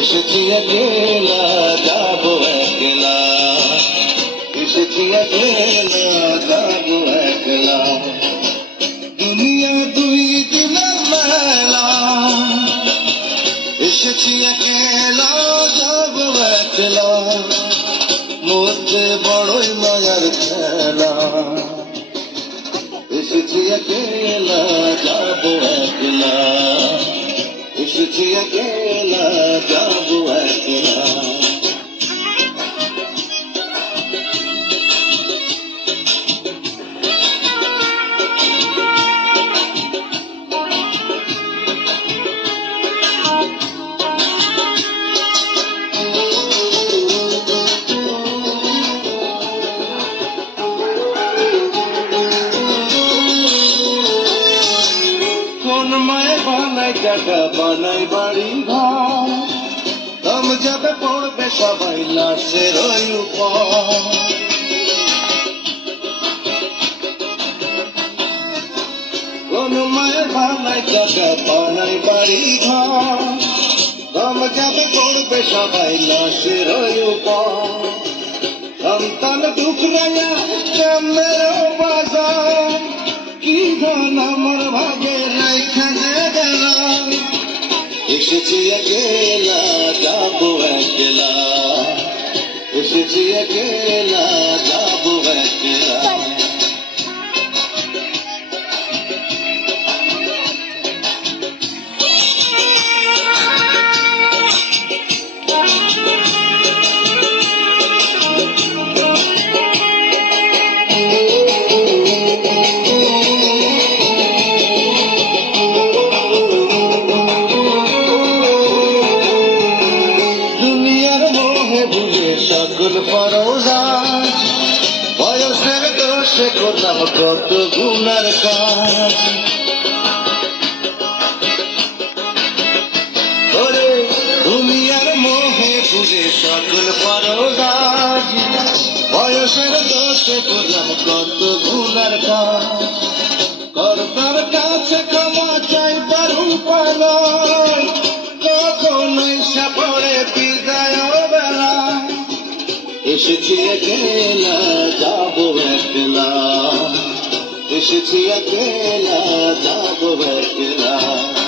এসেছি একলা যাবো একলা, এসেছি একলা যাবো একলা। দুনিয়া দুই দিনের মেলা, এসেছি একলা যাবো একলা, মধ্যে বড়ই মায়ার খেলা। এসেছি একলা যাবো একলা, এসেছি একলা যাবো একলা। জায়গা বানাই বাড়ি ঘর, দম যাবে পড়বে সবাই লাশের উপর। কোন মায়ের বানাই জায়গা বানাই বাড়ি ঘর, দম যাবে পড়বে সবাই লাশের উপর। সন্তান টুকরাইয়া জন্মের বাজার, কি ধন আমার ভাগে রাইখা গেল। এসেছি একলা যাবো একলা, এসেছি একলা যাবো একলা। সকল পরোজাজ বয়সের দোষে করলাম কত গুনার কাজ। ওরে দুনিয়ার মোহে ভুলে সকল পরোজাজ, বয়সের দোষে করলাম কত গুনার কাজ। কর্তার কাছে ক্ষমা চাইবার উপায়, কখনোই সাপড়ে বিদায় বেলা। এসেছি একলা যাবো একলা, এসেছি একলা যাবো একলা।